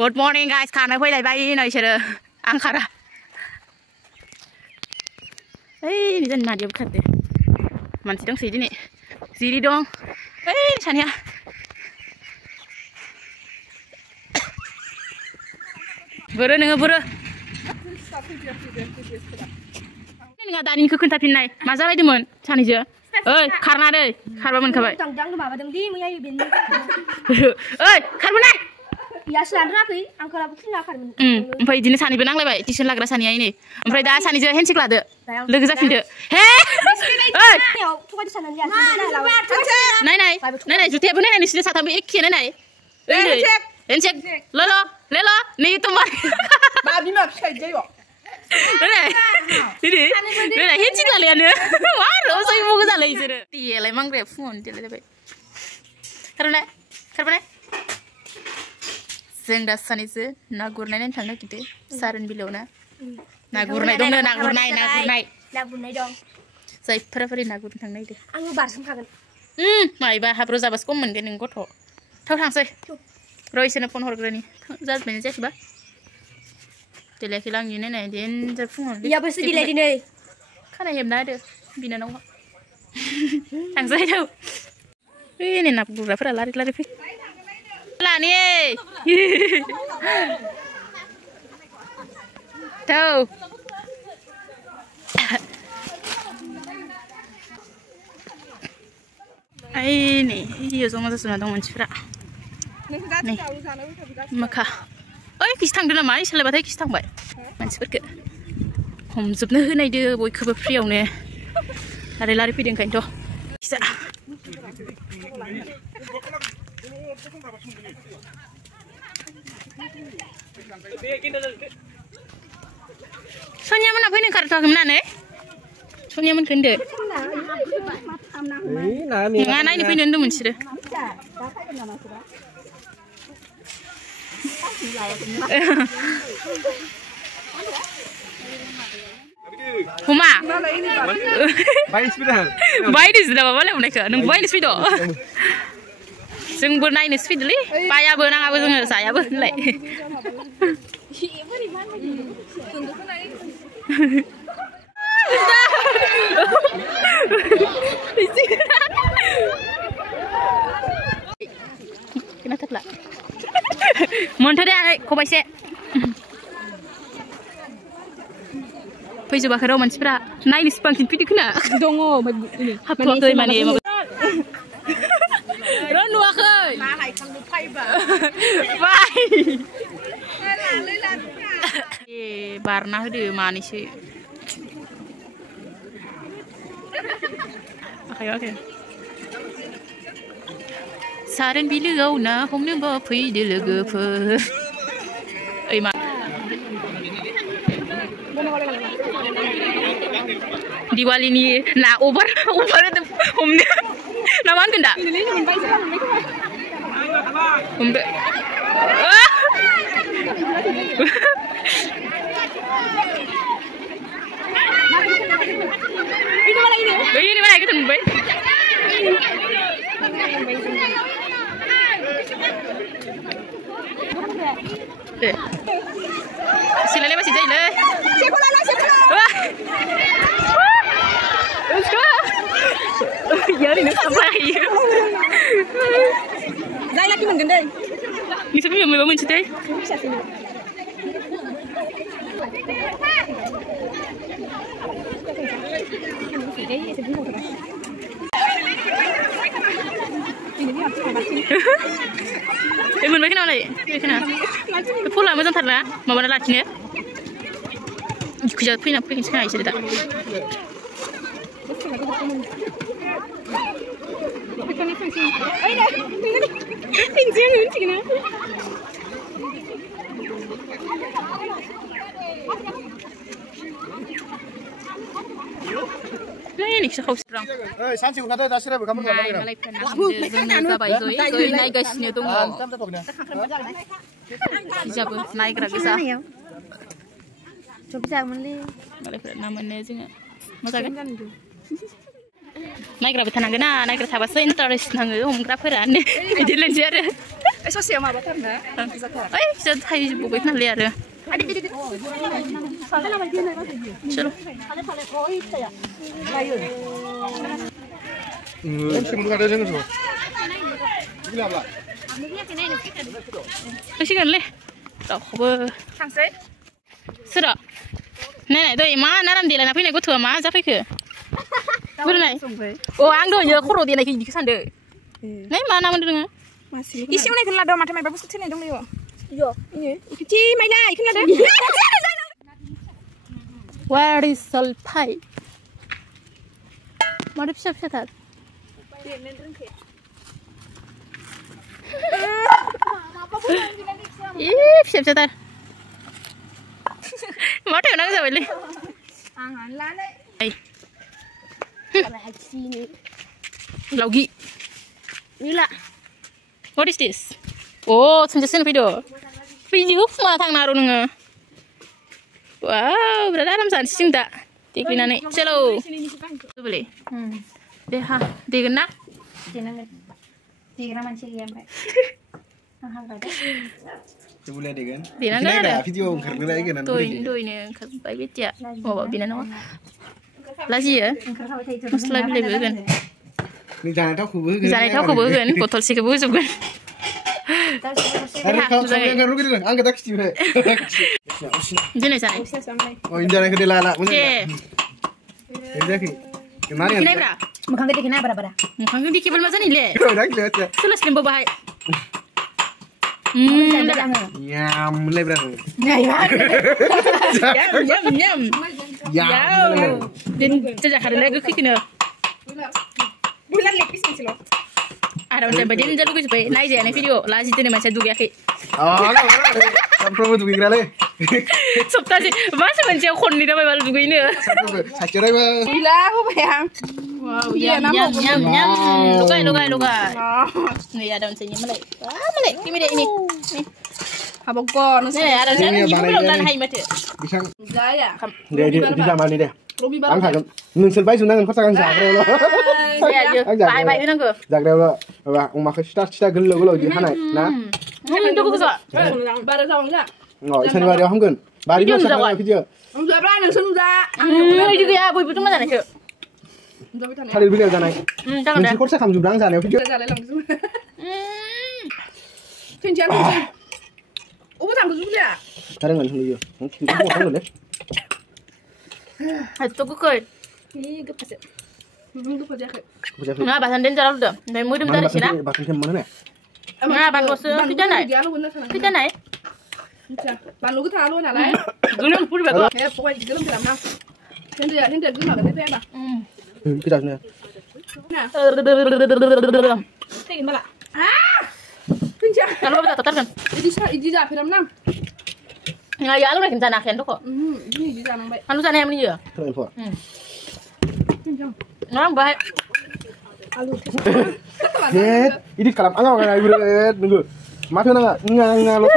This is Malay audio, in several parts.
Good morning guys, खाना फैलायबाय नै इसोरो आं खारा ओइ निजन नादियाबो खारदो मानसि दंसै दिनै जिरि दं ओइ सानिया बोरो नोङो बोरो नोंहा दानिखौ खोन्थाफिननाय मा जाबायदोंमोन सानैजों ओइ खारना दै खारबा मोनखाबाय ओइ खारबोनाय ओमफ्राय बिदिनो सानैबो नांलायबाय टिउसन लाग्रा सानैया नै ओमफ्राय दा सानैजों हेन्डसेक लादो लोगो जाफिनदो हे नाय नाय नाय नाय जुथायाबो नाय नोंसोर साथामबो एखे नाय हेन्डसेक ल ल ले ल नै तुम्हारे मा बिमा फिसाय जायो ini hencik lah liane मारो सही मुग जाले इसोरो तियालाय मांग्राया फुङावनो देलायबाय खारबोनाय खारबोनाय जों दा सानैसो ना गुरनाय नायनो थांनो नागिरदों सारोन बिलोआव ना गुरनाय दं ना गुरनाय दं जायफोरा फरि ना गुरनो थांनो नागिरदों आङो बारसोमखागोन मायबा हाब्रु जाबासो खम मोनगोन नों गथ' थाव थांसै र' इसोरनो फन हरग्रोनि जाजोबनाय जायाखैबा देलायखै लांनि नायनाय देनजार फुङावनो इयाबोसो देलाय दिनै खानाय हेबना होदो बिनानावा थांसै थौ ओइ नै ना गुरग्राफोरा लारि लारि फै लानि थौ ओइ नै इयो जमा जाजोबना दं मानसिफोरा नै मोखा ओइ किस थांदो नामा इसोलायबाथाय किस थांबाय मानसिफोरखौ हमजोबनो होनायदो बयखौबो फ्रियावनो लारि लारि फैदों ओंखायनोथ' किसा सनिया मोना फैनो ओंखारथ'वाखैमोन नानै सनिया मोनखौ होनदो नङा नायनो फैनो होनदोंमोन बिसोरो Huma, bayi di sana apa mereka? Nung bayi di speed oh, seng bernai di speed li, payah bernang apa seng saya bernai. Kenapa tak? Montor dia, kau baca. फैजोबाखै र' मानसिफोरा नायनोसो बांसिन फैदो खोना दङ हाबथ'वाखै माने र' नुवाखै बारना होदो मानैसो आखायाव सारोन बिलोआव ना हमनोबा फैदो लोगोफोर ओइ मा Diwali ni na over homne na मान गंदा homne ini mana kita Mumbai Silanya masih jahil le siapa Yari nak apa lagi? Zai lagi mengendai. Ni siapa yang mau mencetai? Mun baik kenapa lagi? Pulang macam mana? Mama nak lagi ni? Kerja pun nak pergi sekarang isi dah. Ini kisah kau serang. Sanksi udah dah siapa kamu nggak boleh. Naik gasnya tu. Siapa naik kerja? Coba saya meli. Balik namanya sih nggak. Masa kan? Naik kerja tanah gana, naik kerja apa? Interest nanggu, homgrapher ane. Jadi lancar. ससेयाव माबाथारना ओइ जों थाइ बबाय नालाय आरो चलो फैसिगोनलै रावखौबो थांसै सोरो नायनाय दय मा नाराम देलायना फैनाय गथ'आ मा जाफैखो बोरनाय अ आं दहायो खर' देनायखौ इदिखौ सानदो नै मा नाम होनदों नोङो इसे उनायखौ लादो माथो मायबा बुस्थु थैनाय दंलायो इखो मायना इखो लादो Where is Solpai? माथो फिसा फिसाथार फिसा फिसाथार माथो नांगौ जाबायलै लावगि Mila. What is this? Oh, senjata video. Video mana thang naruh nunga. Wow, berada dalam sana sih tak? Tiklina nih, celo. Boleh. Deh ha, deh kena. Deh macam ni yang baik. Boleh deh kan? Deh nggak ada. Video kerja lagi kan? Tuh ini kerja baik ya. Mau bawa bina nawa. Lagi ya? Masalah beli kan? Jangan tahu kubur kan? Jangan tahu kubur kan? Botol sih kubur juga. Ada kau kan rugi tu, angkat tak sih boleh. Jenis apa? Oh, ini jangan kedai lala. Ini lagi. Kemana? Kena berapa? Muka kita kena berapa? Muka kita kibal macam ni le. Lagi lewat. Sulas limbo bahaya. Nyam, mulai berapa? Nyam. Dan jajak hari lagi kikina. Bulan lepis ni silo. Ada macam badan jalu ke supaya naik je ni video. Lagi tu ni macam dua kaki. Oh, kan promo tu kira le. Sobta sih, macam macam kon ni dah bawa dua ini. Sacurai ba. Bila aku bayang. Wow, nyam. Lukai. Ni ada macam ni malai. Malai, kimi deh ini. Abang kau, Ni ada macam ni belum dan hai mati. Bisa. Jaya. Dia bisa mana dia? Robi Ang kagam, nungsil bayi sunang kau takkan jaga lo. Baik nang ko. Jaga lo, wah, umak start gelo di mana? Nah. Itu aku suka. Baru tahu enggak? Oh, isan baru apa kan? Baru dia sama video. Enggak berani sudah. Itu ya, boy betul mana sih? Kali video jangan. Jangan dah. Nungsil kau sakam jubrang sana video. Jalan langsung. Tunjuk. Ubu tangguh juga. Sekarang kan video. Kita mau kan le? Itu aku kau. Ini gepas ya. Gepas ya. Nah, bahasan den jalan dah. Dari mudah dari sini. Bahasan macam mana ni? Nah, ban bos kita naik. Kita naik. Ban lu kita lalu nalai. Gelum pun bagus. Ya, pokoknya gelum dalam nang. Hendak gelum agak tepek bah. Kita ni. Nah. Gelum. Tinggi malah. Tunjuk. Kalau kita tatarkan. Ini dah film nang. Nggak ya lu lagi sana kan tu kok. Ini dah nang baik. Anu sana yang ni je. Info. Orang baik. Alu. Ini kalam angau kan ibu nunggu. Mati nang nggak lo.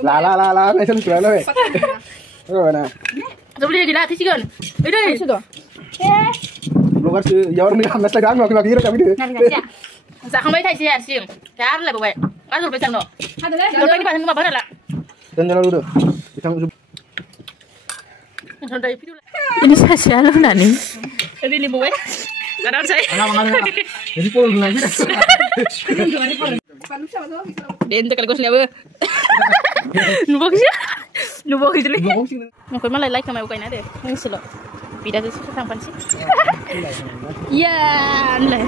La. Macam tu lah. Oh na. Coba dia dilatih sih kan. Ini. Sudah. Blogar sih, ya orang ni hamil sekarang nak kira kami ni. Nggak. Sekarang baik sih sih. Cara lah baik. Kan suruh pesan no. Ada lagi. Kalau pergi pasang rumah mana lah. Dan jalan dulu. Kita Ini saya lo nani. Ini limbo eh. Kadang saya. Jadi pol lagi. Dia ente kalau kau selalu. Nubok itu lagi. Mungkin malah like sama bukan ada. Ini selo. Bida tu susah sampai sih. Ya, lah.